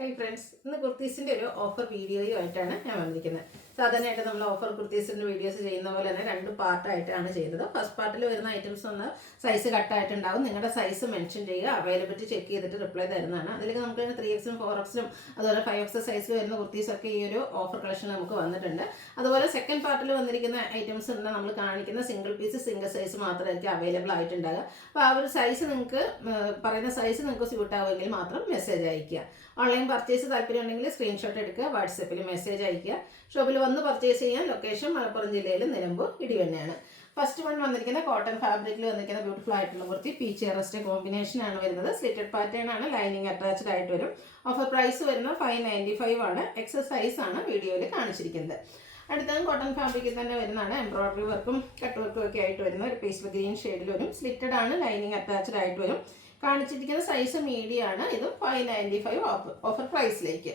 Hi friends, ഇന്ന് കുർത്തീസിൻ്റെ ഒരു offer വീഡിയോയുമായിട്ടാണ് ഞാൻ വന്നിരിക്കുന്നത്. സാധാരണയായിട്ട് നമ്മൾ ഓഫർ കുർത്തീസിൻ്റെ വീഡിയോസ് ചെയ്യുന്ന പോലെ തന്നെ രണ്ട് പാർട്ടായിട്ടാണ് ചെയ്യുന്നത്. ഫസ്റ്റ് പാർട്ടിൽ വരുന്ന ഐറ്റംസ് ഒന്ന് സൈസ് കട്ടായിട്ടുണ്ടാവും. നിങ്ങളുടെ സൈസ് മെൻഷൻ ചെയ്യുക, അവൈലബിലിറ്റി ചെക്ക് ചെയ്തിട്ട് റിപ്ലൈ തരുന്നതാണ്. അതിലേക്ക് നമുക്ക് 3Xലും 4Xലും അതുപോലെ 5X സൈസിൽ വരുന്ന കുർത്തീസൊക്കെ ഈ ഒരു ഓഫർ കളക്ഷൻ നമുക്ക് വന്നിട്ടുണ്ട്. അതുപോലെ സെക്കൻഡ് പാർട്ടിൽ വന്നിരിക്കുന്ന ഐറ്റംസ് ഉണ്ട്, നമ്മൾ കാണിക്കുന്ന സിംഗിൾ പീസ് സിംഗിൾ സൈസ് മാത്രമായിരിക്കും അവൈലബിൾ ആയിട്ടുണ്ടാകുക. അപ്പോൾ ആ ഒരു സൈസ് നിങ്ങൾക്ക് പറയുന്ന സൈസ് നിങ്ങൾക്ക് സ്യൂട്ട് ആവുമെങ്കിൽ മാത്രം മെസ്സേജ് അയയ്ക്കുക. ഓൺലൈൻ പർച്ചേസ് താല്പര്യം ഉണ്ടെങ്കിൽ സ്ക്രീൻഷോട്ട് എടുക്കുക, വാട്സപ്പിൽ മെസ്സേജ് അയയ്ക്കുക. ഷോപ്പിൽ വന്ന് പർച്ചേസ് ചെയ്യാൻ ലൊക്കേഷൻ മലപ്പുറം ജില്ലയിൽ നിലമ്പൂർ ഇടിവണ്ണയാണ്. ഫസ്റ്റ് വൺ വന്നിരിക്കുന്ന കോട്ടൺ ഫാബ്രിക്കിൽ വന്നിരിക്കുന്ന ബ്യൂട്ടിഫുൾ ആയിട്ടുള്ള കുർത്തി പീച്ച് റസ്റ്റ് കോമ്പിനേഷൻ ആണ് വരുന്നത്. സ്ലിറ്റഡ് പാറ്റേൺ ആണ്, ലൈനിങ് അറ്റാച്ച്ഡ് ആയിട്ട് വരും. ഓഫർ പ്രൈസ് വരുന്നത് 595 ആണ്. എക്സസ് സൈസ് ആണ് വീഡിയോയിൽ കാണിച്ചിരിക്കുന്നത്. അടുത്തത് കോട്ടൺ ഫാബ്രിക്കിൽ തന്നെ വരുന്നതാണ്. എംബ്രോയിഡറി വർക്കും കട്ട് വർക്കും ഒക്കെ ആയിട്ട് വരുന്ന ഒരു പേസ്റ്റൽ ഗ്രീൻ ഷെയ്ഡിൽ വരും. സ്ലിറ്റഡ് ആണ്, ലൈനിങ് അറ്റാച്ച്ഡ് ആയിട്ട് വരും. കാണിച്ചിരിക്കുന്ന സൈസ് മീഡിയം ആണ്. ഇതും 595 ഓഫർ പ്രൈസിലേക്ക്.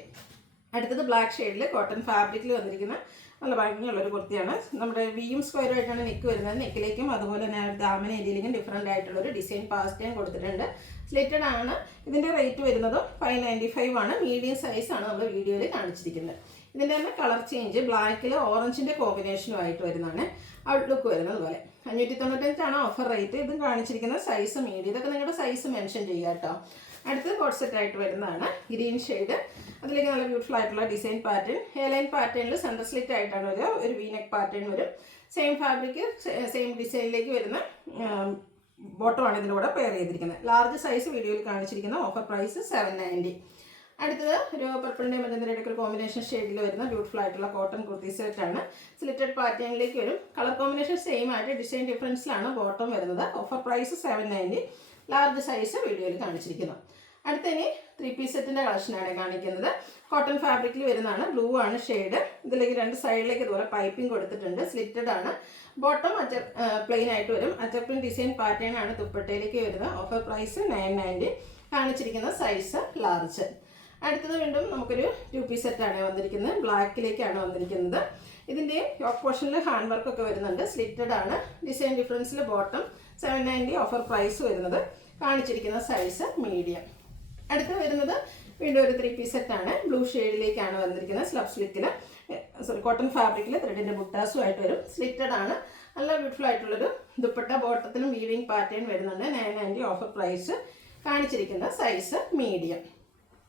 അടുത്തത് ബ്ലാക്ക് ഷെയ്ഡിൽ കോട്ടൺ ഫാബ്രിക്കിൽ വന്നിരിക്കുന്ന നല്ല ഭംഗിയുള്ളൊരു കുർത്തിയാണ്. നമ്മുടെ വിയും സ്ക്വയറും ആയിട്ടാണ് നെക്ക് വരുന്നത്. നെക്കിലേക്കും അതുപോലെ തന്നെ ദാമന ഏരിയയിലേക്കും ഡിഫറെൻ്റ് ആയിട്ടുള്ളൊരു ഡിസൈൻ പാസ്റ്റേൺ കൊടുത്തിട്ടുണ്ട്. സ്ലിറ്റഡ് ആണ്. ഇതിൻ്റെ റേറ്റ് വരുന്നതും 595 ആണ്. മീഡിയം സൈസ് ആണ് നമ്മൾ വീഡിയോയിൽ കാണിച്ചിരിക്കുന്നത്. ഇതിൻ്റെ തന്നെ കളർ ചേഞ്ച് ബ്ലാക്കിൽ ഓറഞ്ചിൻ്റെ കോമ്പിനേഷനുമായിട്ട് വരുന്നതാണ്. ഔട്ട്ലുക്ക് വരുന്നത് പോലെ 595 ഓഫർ റേറ്റ്. ഇതും കാണിച്ചിരിക്കുന്ന സൈസ് മീഡിയം. ഇതൊക്കെ നിങ്ങളുടെ സൈസ് മെൻഷൻ ചെയ്യുക കേട്ടോ. അടുത്ത് കോട്ട് സെറ്റ് ആയിട്ട് വരുന്നതാണ് ഗ്രീൻ ഷെയ്ഡ്. അതിലേക്ക് നല്ല ബ്യൂട്ടിഫുൾ ആയിട്ടുള്ള ഡിസൈൻ പാറ്റേൺ. ഹെയർലൈൻ പാറ്റേണിൽ സെൻറ്റർ സ്ലിറ്റ് ആയിട്ടാണ് വരിക. ഒരു വീനെക്ക് പാറ്റേൺ വരും. സെയിം ഫാബ്രിക് സെയിം ഡിസൈനിലേക്ക് വരുന്ന ബോട്ടമാണ് ഇതിൻ്റെ കൂടെ പെയർ ചെയ്തിരിക്കുന്നത്. ലാർജ് സൈസ് വീഡിയോയിൽ കാണിച്ചിരിക്കുന്ന ഓഫർ പ്രൈസ് 790. അടുത്തത് ഒരു പർപ്പിളിൻ്റെ മജന്തയുടെ ഇടയ്ക്ക് ഒരു കോമ്പിനേഷൻ ഷെയ്ഡിൽ വരുന്ന ബ്യൂട്ടിഫുൾ ആയിട്ടുള്ള കോട്ടൺ കുർത്തി സെറ്റാണ്. സ്ലിറ്റഡ് പാറ്റേണിലേക്ക് വരും. കളർ കോമ്പിനേഷൻ സെയിം ആയിട്ട് ഡിസൈൻ ഡിഫറൻസിലാണ് ബോട്ടം വരുന്നത്. Offer price 790. ലാർജ് സൈസ് വീഡിയോയിൽ കാണിച്ചിരിക്കുന്നു. അടുത്തതിന് 3 പീസ് സെറ്റിൻ്റെ കളക്ഷനാണ് കാണിക്കുന്നത്. കോട്ടൺ ഫാബ്രിക്കിൽ വരുന്നതാണ്. ബ്ലൂ ആണ് ഷെയ്ഡ്. ഇതിലേക്ക് രണ്ട് സൈഡിലേക്ക് ഇതുപോലെ പൈപ്പിംഗ് കൊടുത്തിട്ടുണ്ട്. സ്ലിറ്റഡ് ആണ്. ബോട്ടം പ്ലെയിൻ ആയിട്ട് വരും. അറ്റപ്പിൻ ഡിസൈൻ പാറ്റേൺ ആണ് ദുപ്പട്ടയിലേക്ക് വരുന്നത്. Offer price 990. കാണിച്ചിരിക്കുന്ന സൈസ് ലാർജ്. അടുത്തത് വീണ്ടും നമുക്കൊരു 2 പീസ് സെറ്റാണ് വന്നിരിക്കുന്നത്. ബ്ലാക്കിലേക്കാണ് വന്നിരിക്കുന്നത്. ഇതിൻ്റെ യോക്ക് പോർഷനിൽ ഹാൻഡ് വർക്കൊക്കെ വരുന്നുണ്ട്. സ്ലിറ്റഡ് ആണ്. ഡിസൈൻ ഡിഫറൻസിൽ ബോട്ടം 790 ഓഫർ പ്രൈസ് വരുന്നത്. കാണിച്ചിരിക്കുന്ന സൈസ് മീഡിയം. അടുത്ത് വരുന്നത് വീണ്ടും ഒരു 3 പീസ് സെറ്റാണ്. ബ്ലൂ ഷെയ്ഡിലേക്കാണ് വന്നിരിക്കുന്നത്. സ്ലബ് സ്ലിറ്റിൽ കോട്ടൺ ഫാബ്രിക്കിൽ ത്രെഡിൻ്റെ ബുട്ടാസും ആയിട്ട് വരും. സ്ലിറ്റഡ് ആണ്. നല്ല ബ്യൂട്ടിഫുൾ ആയിട്ടുള്ളൊരു ദുപ്പട്ട ബോട്ടത്തിലും വീവിങ് പാറ്റേൺ വരുന്നുണ്ട്. 990 ഓഫർ പ്രൈസ്. കാണിച്ചിരിക്കുന്ന സൈസ് മീഡിയം.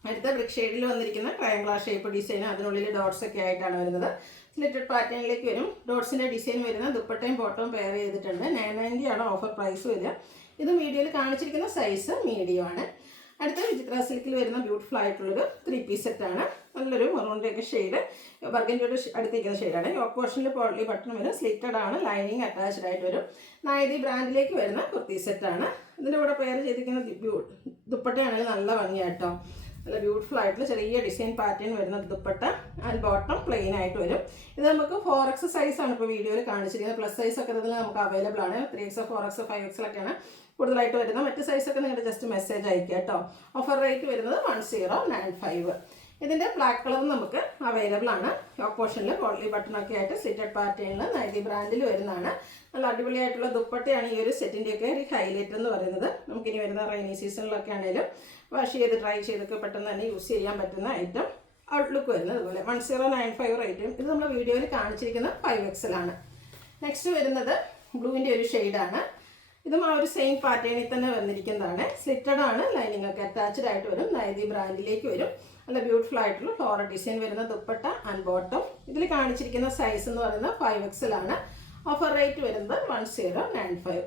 അടുത്ത ബ്രിക്ക് ഷെയ്ഡിൽ വന്നിരിക്കുന്ന ട്രയാങ്കുലർ ഷേപ്പ് ഡിസൈൻ. അതിനുള്ളിൽ ഡോട്ട്സ് ഒക്കെ ആയിട്ടാണ് വരുന്നത്. സ്ലിറ്റഡ് പാറ്റേണിലേക്ക് വരും. ഡോട്ട്സിൻ്റെ ഡിസൈൻ വരുന്ന ദുപ്പട്ടയും ബോട്ടവും പെയർ ചെയ്തിട്ടുണ്ട്. 990 ആണ് ഓഫർ പ്രൈസ് വരിക. ഇത് വീഡിയോയിൽ കാണിച്ചിരിക്കുന്ന സൈസ് മീഡിയം ആണ്. അടുത്ത വിചിത്ര സിൽക്കിൽ വരുന്ന ബ്യൂട്ടിഫുൾ ആയിട്ടുള്ളൊരു 3 പീസ് സെറ്റാണ്. നല്ലൊരു മെറൂണിൻ്റെയൊക്കെ ഷെയ്ഡ്, ബർഗൻഡിയുടെ അടുത്തേക്കുന്ന ഷെയ്ഡാണ്. യോക്ക് പോർഷനിൽ പോളി ബട്ടൺ വരും. സ്ലിറ്റഡ് ആണ്. ലൈനിങ് അറ്റാച്ച്ഡ് ആയിട്ട് വരും. നായതി ബ്രാൻഡിലേക്ക് വരുന്ന കുർത്തി സെറ്റാണ്. ഇതിൻ്റെ കൂടെ പെയർ ചെയ്തിരിക്കുന്ന ദുപ്പട്ടയാണെങ്കിൽ നല്ല ഭംഗിയാട്ടോ. നല്ല ബ്യൂട്ടിഫുൾ ആയിട്ടുള്ള ചെറിയ ഡിസൈൻ പാറ്റേൺ വരുന്ന ദുപ്പട്ട ആൻഡ് ബോട്ടം പ്ലെയിൻ ആയിട്ട് വരും. ഇത് നമുക്ക് 4X സൈസാണ് ഇപ്പോൾ വീഡിയോയിൽ കാണിച്ചിരിക്കുന്നത്. പ്ലസ് സൈസൊക്കെ ഇതിൽ നമുക്ക് അവൈലബിൾ ആണ്. 3X 4X 5Xലൊക്കെയാണ് കൂടുതലായിട്ട് വരുന്നത്. മറ്റ് സൈസൊക്കെ നിങ്ങളുടെ ജസ്റ്റ് മെസ്സേജ് അയക്കുക കേട്ടോ. ഓഫർ റേറ്റ് വരുന്നത് 1095. ഇതിൻ്റെ ബ്ലാക്ക് കളർ നമുക്ക് അവൈലബിൾ ആണ്. യോക്ക് പോർഷനിൽ പോളി ബട്ടണൊക്കെ ആയിട്ട് സ്ലിറ്റഡ് പാറ്റേണിൽ നൈതി ബ്രാൻഡിൽ വരുന്നതാണ്. നല്ല അടിപൊളിയായിട്ടുള്ള ദുപ്പട്ടയാണ് ഈ ഒരു സെറ്റിൻ്റെയൊക്കെ ഒരു ഹൈലൈറ്റ് എന്ന് പറയുന്നത്. നമുക്കിനി വരുന്ന റെയിനി സീസണിലൊക്കെ ആണെങ്കിലും വാഷ് ചെയ്ത് ഡ്രൈ ചെയ്തൊക്കെ പെട്ടെന്ന് തന്നെ യൂസ് ചെയ്യാൻ പറ്റുന്ന ഐറ്റം. ഔട്ട്ലുക്ക് വരുന്നത് അതുപോലെ 1095 റേറ്റും. ഇത് നമ്മൾ വീഡിയോയിൽ കാണിച്ചിരിക്കുന്ന 5Xലാണ്. നെക്സ്റ്റ് വരുന്നത് ബ്ലൂവിൻ്റെ ഒരു ഷെയ്ഡാണ്. ഇതും ആ ഒരു സെയിം പാറ്റേണിൽ തന്നെ വന്നിരിക്കുന്നതാണ്. സ്ലിറ്റഡ് ആണ്. ലൈനിങ് ഒക്കെ അറ്റാച്ച്ഡ് ആയിട്ട് വരും. നൈതി ബ്രാൻഡിലേക്ക് വരും. നല്ല ബ്യൂട്ടിഫുൾ ആയിട്ടുള്ള ഫ്ലോറൽ ഡിസൈൻ വരുന്ന ദുപ്പട്ട ആൻഡ് ബോട്ടം. ഇതിൽ കാണിച്ചിരിക്കുന്ന സൈസ് എന്ന് പറയുന്നത് 5Xലാണ്. ഓഫർ റേറ്റ് വരുന്നത് 1095.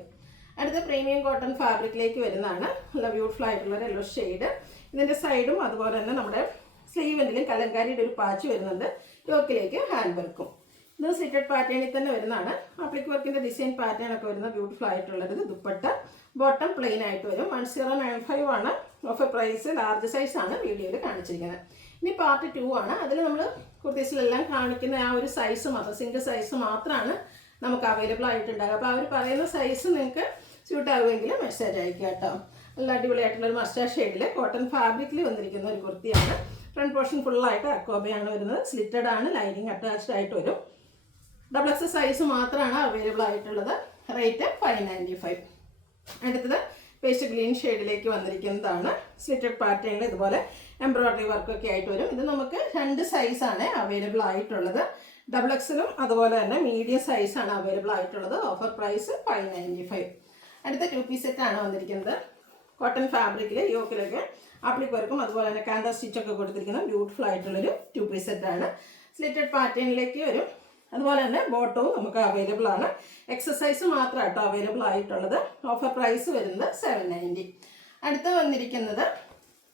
അടുത്ത പ്രീമിയം കോട്ടൺ ഫാബ്രിക്കിലേക്ക് വരുന്നതാണ്. നല്ല ബ്യൂട്ടിഫുൾ ആയിട്ടുള്ള യെല്ലോ ഷെയ്ഡ്. ഇതിൻ്റെ സൈഡും അതുപോലെ തന്നെ നമ്മുടെ സ്ലീവെൻറ്റിലും കലങ്കാരിയുടെ ഒരു പാച്ച് വരുന്നുണ്ട്. യോക്കിലേക്ക് ഹാൻഡ് വർക്കും. ഇത് സ്ലിറ്റഡ് പാറ്റേണിൽ തന്നെ വരുന്നതാണ്. ആപ്ലിക് വർക്കിൻ്റെ ഡിസൈൻ പാറ്റേൺ ഒക്കെ വരുന്ന ബ്യൂട്ടിഫുൾ ആയിട്ടുള്ളത്. ദുപ്പട്ട ബോട്ടം പ്ലെയിൻ ആയിട്ട് വരും. 1095 ആണ് ഓഫർ പ്രൈസ്. ലാർജ് സൈസ് ആണ് വീഡിയോയിൽ കാണിച്ചിരിക്കുന്നത്. ഇനി പാർട്ട് 2 ആണ്. അതിൽ നമ്മൾ കുർത്തീസിലെല്ലാം കാണിക്കുന്ന ആ ഒരു സൈസ് മാത്രം, സിംഗിൾ സൈസ് മാത്രമാണ് നമുക്ക് അവൈലബിൾ ആയിട്ടുണ്ടാകുക. അപ്പോൾ അവർ പറയുന്ന സൈസ് നിങ്ങൾക്ക് സ്യൂട്ട് ആകുമെങ്കിൽ മെസ്സേജ് അയക്കുക കേട്ടോ. നല്ല അടിപൊളിയായിട്ടുള്ള ഒരു മസ്റ്റാർഡ് ഷെയ്ഡിൽ കോട്ടൺ ഫാബ്രിക്കിൽ വന്നിരിക്കുന്ന ഒരു കുർത്തിയാണ്. ഫ്രണ്ട് പോർഷൻ ഫുള്ളായിട്ട് അക്കോബയാണ് വരുന്നത്. സ്ലിറ്റഡ് ആണ്. ലൈനിങ് അറ്റാച്ച്ഡ് ആയിട്ട് വരും. XXL സൈസ് മാത്രമാണ് അവൈലബിൾ ആയിട്ടുള്ളത്. റേറ്റ് 595. അടുത്തത് പേസ്റ്റ് ഗ്രീൻ ഷെയ്ഡിലേക്ക് വന്നിരിക്കുന്നതാണ്. സ്ലിറ്റഡ് പാറ്റേണിൽ ഇതുപോലെ എംബ്രോയ്ഡറി വർക്കൊക്കെ ആയിട്ട് വരും. ഇത് നമുക്ക് 2 സൈസാണ് അവൈലബിൾ ആയിട്ടുള്ളത്. XXL അതുപോലെ തന്നെ മീഡിയം സൈസാണ് അവൈലബിൾ ആയിട്ടുള്ളത്. Offer price 595. അടുത്ത 2 പീസ് സെറ്റാണ് വന്നിരിക്കുന്നത്. കോട്ടൺ ഫാബ്രിക്കിൽ യോക്കിലൊക്കെ ആപ്ലിക് വർക്കും അതുപോലെ തന്നെ കാന്ത സ്റ്റിച്ചൊക്കെ കൊടുത്തിരിക്കുന്ന ബ്യൂട്ടിഫുൾ ആയിട്ടുള്ളൊരു 2 പീസ് സെറ്റാണ്. സ്ലിറ്റഡ് പാറ്റേണിലേക്ക് വരും. അതുപോലെ തന്നെ ബോട്ടവും നമുക്ക് അവൈലബിൾ ആണ്. എക്സസൈസ് മാത്രമായിട്ടോ അവൈലബിൾ ആയിട്ടുള്ളത്. ഓഫർ പ്രൈസ് വരുന്നത് 790. അടുത്ത വന്നിരിക്കുന്നത്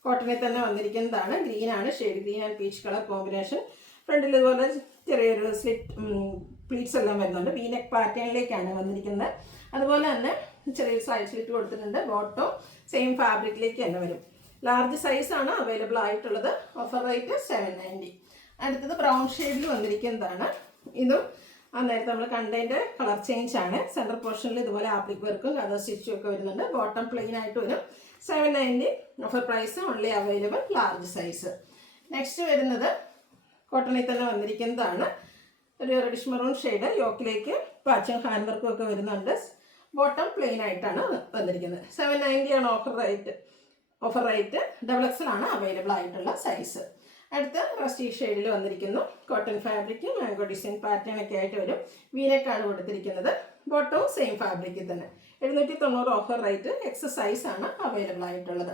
കോട്ടണിൽ തന്നെ വന്നിരിക്കുന്നതാണ്. ഗ്രീനാണ്, shade green and peach colour combination. ഫ്രണ്ടിൽ ഇതുപോലെ ചെറിയൊരു പ്ലീറ്റ്സ് എല്ലാം വരുന്നുണ്ട്. വീനെക്ക് പാറ്റേണിലേക്കാണ് വന്നിരിക്കുന്നത്. അതുപോലെ തന്നെ ചെറിയൊരു സൈഡ് സ്ലിറ്റ് കൊടുത്തിട്ടുണ്ട്. ബോട്ടം സെയിം ഫാബ്രിക്കിലേക്ക് തന്നെ വരും. ലാർജ് സൈസാണ് അവൈലബിൾ ആയിട്ടുള്ളത്. Offer rate 790. അടുത്തത് ബ്രൗൺ ഷെയ്ഡിൽ വന്നിരിക്കുന്നതാണ്. ഇതും നേരത്തെ നമ്മൾ കണ്ടതിൻ്റെ കളർ ചേഞ്ച് ആണ്. സെൻറ്റർ പോർഷനിൽ ഇതുപോലെ ആപ്ലിക് വർക്കും കഥ സ്റ്റിച്ചും ഒക്കെ വരുന്നുണ്ട്. ബോട്ടം പ്ലെയിൻ ആയിട്ട് വരും. 790. Offer price only available large size. Next വരുന്നത് കോട്ടണിൽ തന്നെ വന്നിരിക്കുന്നതാണ്. ഒരു റെഡിഷ് മെറൂൺ ഷെയ്ഡ്. യോക്കിലേക്ക് പാച്ചും ഹാൻഡ് വർക്കും ഒക്കെ വരുന്നുണ്ട്. ബോട്ടം പ്ലെയിൻ ആയിട്ടാണ് വന്നിരിക്കുന്നത്. 790 ആണ് ഓഫർ റേറ്റ്. XXL ആണ് അവൈലബിൾ ആയിട്ടുള്ള സൈസ്. അടുത്ത റസ്റ്റി ഷെയ്ഡിൽ വന്നിരിക്കുന്നു. Cotton fabric mango design pattern ഒക്കെ ആയിട്ട് വരും. വീനെക്കാണ് കൊടുത്തിരിക്കുന്നത്. ബോട്ടവും സെയിം ഫാബ്രിക്കിൽ തന്നെ. 790 ഓഫർ റേറ്റ്. സൈസ് ആണ് അവൈലബിൾ ആയിട്ടുള്ളത്.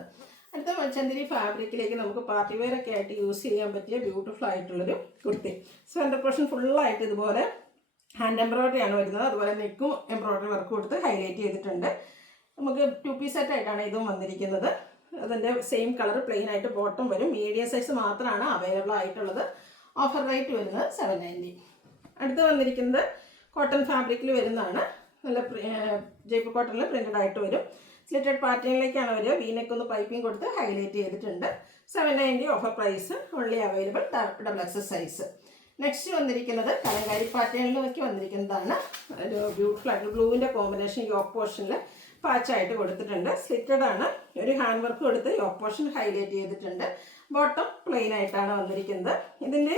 അടുത്ത മച്ചന്തിരി ഫാബ്രിക്കിലേക്ക് നമുക്ക് പാർട്ടി വെയർ ഒക്കെ ആയിട്ട് യൂസ് ചെയ്യാൻ പറ്റിയ ബ്യൂട്ടിഫുൾ ആയിട്ടുള്ളൊരു കുർത്തി. സെൻറ്റർ പോർഷൻ ഫുള്ളായിട്ട് ഇതുപോലെ ഹാൻഡ് എംബ്രോയ്ഡറി ആണ് വരുന്നത്. അതുപോലെ നെക്കും എംബ്രോയ്ഡറി വർക്ക് കൊടുത്ത് ഹൈലൈറ്റ് ചെയ്തിട്ടുണ്ട്. നമുക്ക് 2 പീസ് സെറ്റായിട്ടാണ് ഇതും വന്നിരിക്കുന്നത്. അതിൻ്റെ സെയിം കളർ പ്ലെയിൻ ആയിട്ട് ബോട്ടം വരും. മീഡിയം സൈസ് മാത്രമാണ് അവൈലബിൾ ആയിട്ടുള്ളത്. ഓഫർ റേറ്റ് വരുന്നത് 790. അടുത്ത് വന്നിരിക്കുന്നത് കോട്ടൺ ഫാബ്രിക്കിൽ വരുന്നതാണ്. നല്ല ജയ്പൂർ കോട്ടണിൽ പ്രിൻറ്റഡ് ആയിട്ട് വരും. സ്ലിറ്റഡ് പാറ്റേണിലേക്കാണ് വരിക. വീനെക്ക് ഒന്ന് പൈപ്പിംഗ് കൊടുത്ത് ഹൈലൈറ്റ് ചെയ്തിട്ടുണ്ട്. 790 offer price. Only available XXL size. Next വന്നിരിക്കുന്നത് കലങ്കാരി പാറ്റേണിലേക്ക് വന്നിരിക്കുന്നതാണ്. ഒരു ബ്യൂട്ടിഫുൾ ആയിട്ട് ബ്ലൂവിൻ്റെ കോമ്പിനേഷൻ യോക്ക് പോർഷനിൽ പാച്ചായിട്ട് കൊടുത്തിട്ടുണ്ട്. സ്ലിറ്റഡ് ആണ്. ഒരു ഹാൻഡ് വർക്ക് കൊടുത്ത് യോക്ക് പോർഷൻ ഹൈലൈറ്റ് ചെയ്തിട്ടുണ്ട്. ബോട്ടം പ്ലെയിൻ ആയിട്ടാണ് വന്നിരിക്കുന്നത്. ഇതിൻ്റെ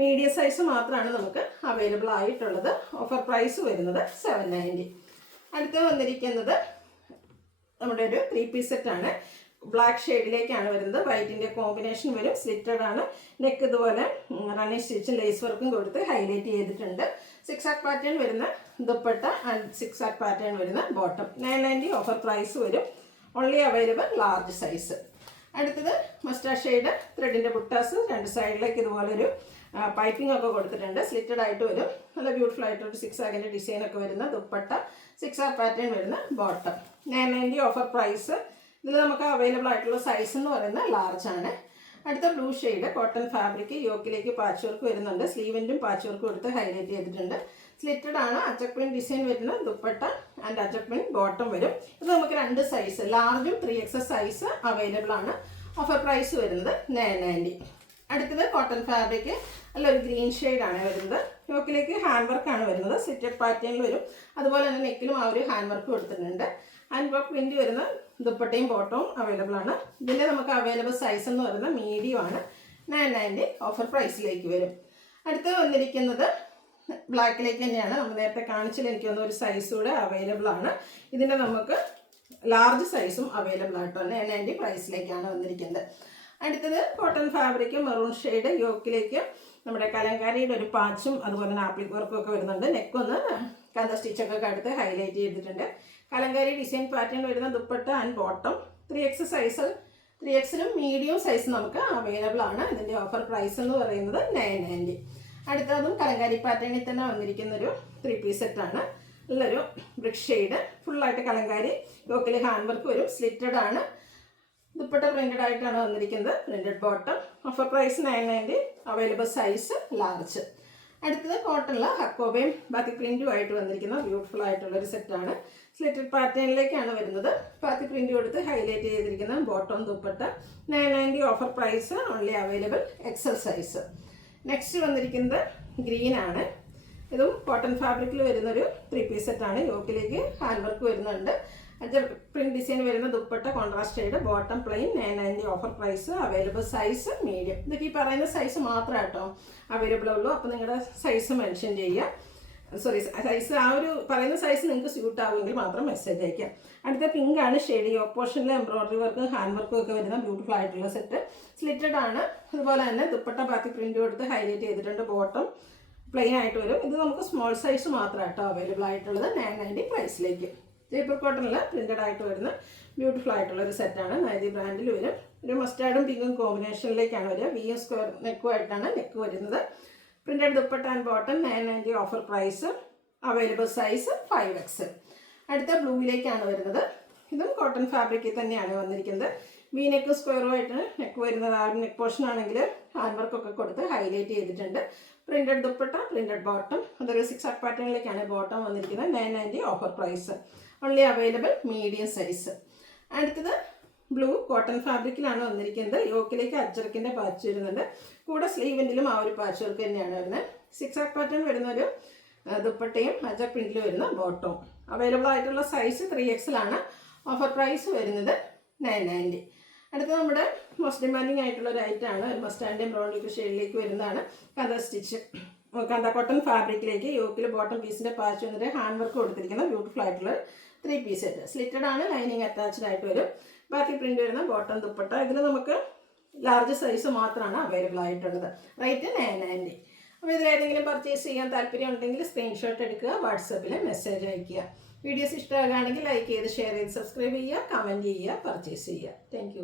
മീഡിയം സൈസ് മാത്രമാണ് നമുക്ക് അവൈലബിൾ ആയിട്ടുള്ളത്. ഓഫർ പ്രൈസ് വരുന്നത് 790. അടുത്ത് വന്നിരിക്കുന്നത് നമ്മുടെ ഒരു 3 പീസ് സെറ്റാണ്. ബ്ലാക്ക് ഷെയ്ഡിലേക്കാണ് വരുന്നത്. വൈറ്റിൻ്റെ കോമ്പിനേഷൻ വരും. സ്ലിറ്റഡ് ആണ്. നെക്ക് ഇതുപോലെ റണ്ണിങ് സ്റ്റിച്ചും ലേസ് വർക്കും കൊടുത്ത് ഹൈലൈറ്റ് ചെയ്തിട്ടുണ്ട്. 6 പാറ്റേൺ വരുന്ന ദുപ്പട്ട ആൻഡ് 6 പാറ്റേൺ വരുന്ന ബോട്ടം. 990 ഓഫർ പ്രൈസ് വരും. Only available large size. അടുത്തത് മസ്റ്റാർഡ് ഷെയ്ഡ് ത്രെഡിൻ്റെ ബുട്ടാസ് 2 സൈഡിലേക്ക് ഇതുപോലൊരു പൈപ്പിംഗ് ഒക്കെ കൊടുത്തിട്ടുണ്ട്. സ്ലിറ്റഡ് ആയിട്ട് വരും. നല്ല ബ്യൂട്ടിഫുൾ ആയിട്ടൊരു 6 ഡിസൈൻ ഒക്കെ വരുന്ന ദുപ്പട്ട. 6 പാറ്റേൺ വരുന്ന ബോട്ടം. 990 offer price. ഇതിൽ നമുക്ക് അവൈലബിൾ ആയിട്ടുള്ള സൈസ് എന്ന് പറയുന്നത് ലാർജ് ആണ്. അടുത്ത ബ്ലൂ ഷെയ്ഡ് കോട്ടൺ ഫാബ്രിക്. യോക്കിലേക്ക് പാച്ച് വർക്ക് വരുന്നുണ്ട്. സ്ലീവിൻ്റും പാച്ച് വർക്ക് കൊടുത്ത് ഹൈലൈറ്റ് ചെയ്തിട്ടുണ്ട്. സ്ലിറ്റഡ് ആണ്. അച്ചക്പിൻ ഡിസൈൻ വരുന്ന ദുപ്പട്ട ആൻഡ് അച്ചക്പിൻ ബോട്ടം വരും. ഇത് നമുക്ക് 2 സൈസ് ലാർജും 3XL സൈസ് അവൈലബിൾ ആണ്. ഓഫർ പ്രൈസ് വരുന്നത് 990. അടുത്തത് കോട്ടൺ ഫാബ്രിക്. നല്ലൊരു ഗ്രീൻ ഷെയ്ഡാണ് വരുന്നത്. യോക്കിലേക്ക് ഹാൻഡ് വർക്കാണ് വരുന്നത്. സ്ലിറ്റഡ് പാറ്റേണിൽ വരും. അതുപോലെ തന്നെ നെക്കിലും ആ ഒരു ഹാൻഡ് വർക്ക് കൊടുത്തിട്ടുണ്ട്. ഹാൻഡ് വർക്ക് പ്രിൻറ്റ് വരുന്ന ദുപ്പട്ടയും ബോട്ടവും അവൈലബിൾ ആണ്. ഇതിൻ്റെ നമുക്ക് അവൈലബിൾ സൈസ് എന്ന് പറയുന്നത് മീഡിയം ആണ്. 990 ഓഫർ പ്രൈസിലേക്ക് വരും. അടുത്ത് വന്നിരിക്കുന്നത് ബ്ലാക്കിലേക്ക് തന്നെയാണ്. നമ്മൾ നേരത്തെ കാണിച്ചാൽ എനിക്ക് തോന്നുന്ന ഒരു സൈസ് കൂടെ അവൈലബിൾ ആണ്. ഇതിൻ്റെ നമുക്ക് ലാർജ് സൈസും അവൈലബിൾ ആയിട്ടോ 990 പ്രൈസിലേക്കാണ് വന്നിരിക്കുന്നത്. അടുത്തത് കോട്ടൺ ഫാബ്രിക് മെറൂൺ ഷെയ്ഡ്. യോക്കിലേക്ക് നമ്മുടെ കലങ്കാരിയുടെ ഒരു പാച്ചും അതുപോലെ തന്നെ ആപ്ലിക് വർക്കും ഒക്കെ വരുന്നുണ്ട്. നെക്കൊന്ന് കഥ സ്റ്റിച്ചൊക്കെ എടുത്ത് ഹൈലൈറ്റ് ചെയ്തിട്ടുണ്ട്. കലങ്കാരി ഡിസൈൻ പാറ്റേൺ വരുന്ന dupatta and bottom. 3XL size 3XLും മീഡിയം സൈസ് നമുക്ക് അവൈലബിൾ ആണ്. ഇതിൻ്റെ ഓഫർ പ്രൈസ് എന്ന് പറയുന്നത് 990. അടുത്തതും കലങ്കാരി പാറ്റേണിൽ തന്നെ വന്നിരിക്കുന്നൊരു 3 പീസ് സെറ്റാണ്. നല്ലൊരു ബ്രിക്ക് ഷെയ്ഡ്. ഫുള്ളായിട്ട് കലങ്കാരി. യോക്കിൽ ഹാൻഡ് വർക്ക് വരും. സ്ലിറ്റഡ് ആണ്. ദുപ്പട്ട പ്രിൻറ്റഡ് ആയിട്ടാണ് വന്നിരിക്കുന്നത്. Printed bottom. Offer price 990. Available size large. അടുത്തത് കോട്ടണിൽ ഹക്കോബയും ബാത്തിക് പ്രിൻറ്റും ആയിട്ട് വന്നിരിക്കുന്ന ബ്യൂട്ടിഫുൾ ആയിട്ടുള്ളൊരു സെറ്റാണ്. സ്ലിറ്റഡ് പാറ്റേണിലേക്കാണ് വരുന്നത്. ബാത്തിക് പ്രിൻറ്റ് കൊടുത്ത് ഹൈലൈറ്റ് ചെയ്തിരിക്കുന്ന bottom dupatta. 990 offer price. Only available XL size. Next വന്നിരിക്കുന്നത് ഗ്രീൻ ആണ്. ഇതും കോട്ടൺ ഫാബ്രിക്കിൽ വരുന്നൊരു 3 പീസ് സെറ്റാണ്. യോക്കിലേക്ക് ഹാൻഡ് വർക്ക് വരുന്നുണ്ട്. പ്രിന്റ് ഡിസൈൻ വരുന്ന dupatta contrast shade. Bottom plain. 990 offer price. Available size medium. ഇതൊക്കെ ഈ പറയുന്ന സൈസ് മാത്രമേ കേട്ടോ അവൈലബിൾ ഉള്ളൂ. അപ്പോൾ നിങ്ങളുടെ സൈസ് മെൻഷൻ ചെയ്യുക. സോറി സൈസ് ആ ഒരു പറയുന്ന സൈസ് നിങ്ങൾക്ക് സ്യൂട്ട് ആവുമെങ്കിൽ മാത്രം മെസ്സേജ് അയക്കാം. അടുത്ത പിങ്ക് ആണ് ഷെയ്ഡ്. യോക്ക് പോർഷനിൽ എംബ്രോയിഡറി വർക്കും ഹാൻഡ് വർക്കും ഒക്കെ വരുന്ന ബ്യൂട്ടിഫുൾ ആയിട്ടുള്ള സെറ്റ്. സ്ലിറ്റഡ് ആണ്. അതുപോലെ തന്നെ ദുപ്പട്ട ബാക്കി പ്രിന്റ് കൊടുത്ത് ഹൈലൈറ്റ് ചെയ്തിട്ടുണ്ട്. ബോട്ടം പ്ലെയിൻ ആയിട്ട് വരും. ഇത് നമുക്ക് സ്മോൾ സൈസ് മാത്രമാണ് കേട്ടോ അവൈലബിൾ ആയിട്ടുള്ളത് 990 പ്രൈസിലേക്ക്. ജയ്പൂർ കോട്ടണിൽ പ്രിന്റഡ് ആയിട്ട് വരുന്ന ബ്യൂട്ടിഫുൾ ആയിട്ടുള്ള ഒരു സെറ്റാണ്. നൈതി ബ്രാൻഡിൽ വരും. ഒരു മസ്റ്റാർഡും പിങ്കും കോമ്പിനേഷനിലേക്കാണ് വരിക. VM സ്ക്വയർ നെക്കുമായിട്ടാണ് നെക്ക് വരുന്നത്. Printed dupatta and bottom 990 offer price. Available size 5XL. അടുത്ത ബ്ലൂവിലേക്കാണ് വരുന്നത്. ഇതും കോട്ടൺ ഫാബ്രിക്കിൽ തന്നെയാണ് വന്നിരിക്കുന്നത്. വി നെക്ക് സ്ക്വയറുമായിട്ട് നെക്ക് വരുന്നത്. ആ നെക്ക് പോർഷൻ ആണെങ്കിൽ ഹാൻഡ് വർക്കൊക്കെ കൊടുത്ത് ഹൈലൈറ്റ് ചെയ്തിട്ടുണ്ട്. Printed dupatta, printed bottom. അതൊരു 6 പാറ്റേണിലേക്കാണ് ബോട്ടം വന്നിരിക്കുന്നത്. 990 offer price. Only available medium size. അടുത്തത് ബ്ലൂ കോട്ടൺ ഫാബ്രിക്കിലാണ് വന്നിരിക്കുന്നത്. യോക്കിലേക്ക് അജ്രക്കിൻ്റെ പാച്ച് വരുന്നുണ്ട്. കൂടെ സ്ലീവിൻ്റിലും ആ ഒരു പാച്ച് വർക്ക് തന്നെയാണ് വരുന്നത്. 6 പാറ്റേൺ വരുന്നൊരു ദുപ്പട്ടയും അജർ പ്രിന്റിൽ വരുന്ന ബോട്ടവും. അവൈലബിൾ ആയിട്ടുള്ള സൈസ് 3XL ആണ്. ഓഫർ പ്രൈസ് വരുന്നത് 990. അടുത്ത നമ്മുടെ മോസ്റ്റ് ഡിമാൻഡിങ് ആയിട്ടുള്ള ഒരു ഐറ്റമാണ്. മസ്റ്റാൻഡ് ബ്രൗൺ ഷെയ്ഡിലേക്ക് വരുന്നതാണ്. Kanta stitch Kanta cotton ഫാബ്രിക്കിലേക്ക് യോക്കിൽ bottom പീസിൻ്റെ പാച്ച് വന്നിട്ട് ഹാൻഡ് വർക്ക് കൊടുത്തിരിക്കുന്ന ബ്യൂട്ടിഫുൾ ആയിട്ടുള്ള 3 പീസ് സെറ്റ്. സ്ലിറ്റഡ് ആണ്. ലൈനിങ് അറ്റാച്ച്ഡ് ആയിട്ട് വരും. ബാക്കി പ്രിന്റ് വരുന്ന ബോട്ടം ദുപ്പട്ട. ഇതിൽ നമുക്ക് ലാർജ് സൈസ് മാത്രമാണ് അവൈലബിൾ ആയിട്ടുള്ളത്. റേറ്റ് 990. അപ്പോൾ ഇതിലേതെങ്കിലും പർച്ചേസ് ചെയ്യാൻ താല്പര്യം ഉണ്ടെങ്കിൽ സ്ക്രീൻഷോട്ട് എടുക്കുക, വാട്സാപ്പിൽ മെസ്സേജ് അയയ്ക്കുക. വീഡിയോസ് ഇഷ്ടമാകുകയാണെങ്കിൽ ലൈക്ക് ചെയ്ത് ഷെയർ ചെയ്ത് സബ്സ്ക്രൈബ് ചെയ്യുക, കമൻറ്റ് ചെയ്യുക, പർച്ചേസ് ചെയ്യുക. താങ്ക്